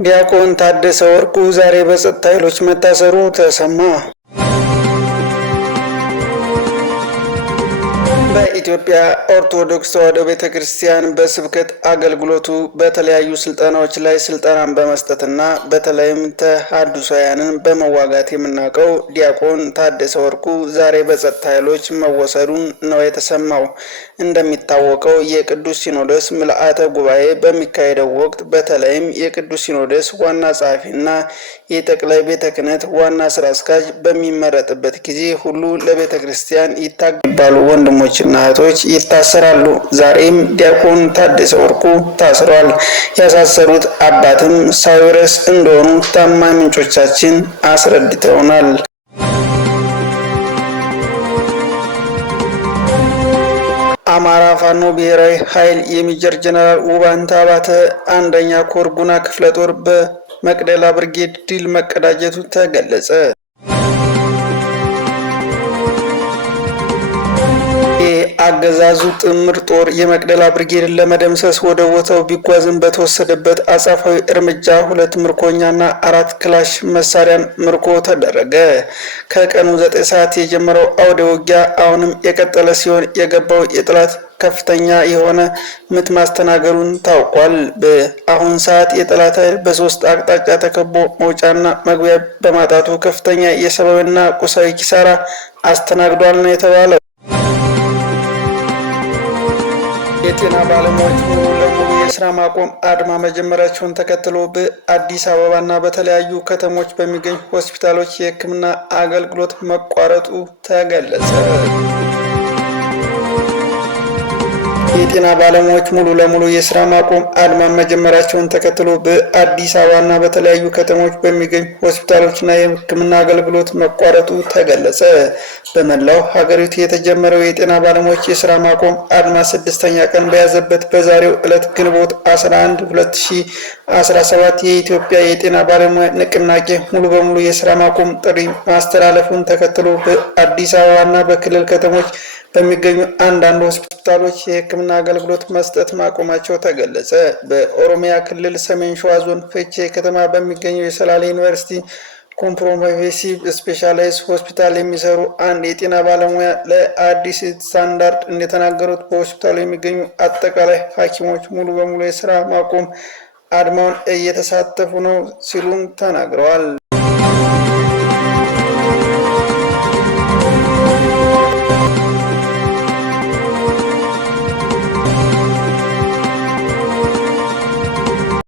ዲያቆን ታደሰ ወርቁ ዛሬ በጸጥታ ኃይሎች መታሰሩ ተሰማ። በኢትዮጵያ ኦርቶዶክስ ተዋሕዶ ቤተክርስቲያን በስብከት አገልግሎቱ በተለያዩ ስልጠናዎች ላይ ስልጠናን በመስጠትና በተለይም ተሐድሶያንን በመዋጋት የምናውቀው ዲያቆን ታደሰ ወርቁ ዛሬ በጸጥታ ኃይሎች መወሰዱን ነው የተሰማው። እንደሚታወቀው የቅዱስ ሲኖዶስ ምልአተ ጉባኤ በሚካሄደው ወቅት በተለይም የቅዱስ ሲኖዶስ ዋና ጸሐፊና የጠቅላይ ቤተ ክህነት ዋና ስራ አስኪያጅ በሚመረጥበት ጊዜ ሁሉ ለቤተ ክርስቲያን ይታገባሉ ወንድሞችና እህቶች ይታሰራሉ። ዛሬም ዲያቆን ታደሰ ወርቁ ታስሯል። ያሳሰሩት አባትም ሳዊረስ እንደሆኑ ታማኝ ምንጮቻችን አስረድተውናል። አማራ ፋኖ ብሔራዊ ኃይል የሜጀር ጀነራል ውባንተ አባተ አንደኛ ኮር ጉና ክፍለ ጦር በመቅደላ ብርጌድ ድል መቀዳጀቱ ተገለጸ። አገዛዙ ጥምር ጦር የመቅደላ ብርጌድን ለመደምሰስ ወደ ቦታው ቢጓዝም በተወሰደበት አጸፋዊ እርምጃ 2 ምርኮኛና 4 ክላሽ መሳሪያን ምርኮ ተደረገ። ከቀኑ 9 ሰዓት የጀመረው አውደ ውጊያ አሁንም የቀጠለ ሲሆን የገባው የጠላት ከፍተኛ የሆነ ምት ማስተናገሩን ታውቋል። በአሁን ሰዓት የጠላት ኃይል በ3 አቅጣጫ ተከቦ መውጫና መግቢያ በማጣቱ ከፍተኛ የሰብአዊና ቁሳዊ ኪሳራ አስተናግዷል ነው የተባለው። የጤና ባለሙያዎች ሙሉ ለሙሉ የስራ ማቆም አድማ መጀመራቸውን ተከትሎ በአዲስ አበባና በተለያዩ ከተሞች በሚገኙ ሆስፒታሎች የሕክምና አገልግሎት መቋረጡ ተገለጸ። የጤና ባለሙያዎች ሙሉ ለሙሉ የስራ ማቆም አድማ መጀመራቸውን ተከትሎ በአዲስ አበባና በተለያዩ ከተሞች በሚገኙ ሆስፒታሎችና የሕክምና አገልግሎት መቋረጡ ተገለጸ። በመላው ሀገሪቱ የተጀመረው የጤና ባለሙያዎች የስራ ማቆም አድማ 6ኛ ቀን በያዘበት በዛሬው ዕለት ግንቦት 11 2017 የኢትዮጵያ የጤና ባለሙያ ንቅናቄ ሙሉ በሙሉ የስራ ማቆም ጥሪ ማስተላለፉን ተከትሎ በአዲስ አበባና በክልል ከተሞች በሚገኙ አንዳንድ ሆስፒታሎች የሕክምና አገልግሎት መስጠት ማቆማቸው ተገለጸ። በኦሮሚያ ክልል ሰሜን ሸዋ ዞን ፍቼ ከተማ በሚገኘው የሰላሌ ዩኒቨርሲቲ ኮምፕሬሄንሲቭ ስፔሻላይዝድ ሆስፒታል የሚሰሩ አንድ የጤና ባለሙያ ለአዲስ ስታንዳርድ እንደተናገሩት በሆስፒታሉ የሚገኙ አጠቃላይ ሐኪሞች ሙሉ በሙሉ የስራ ማቆም አድማውን እየተሳተፉ ነው ሲሉም ተናግረዋል።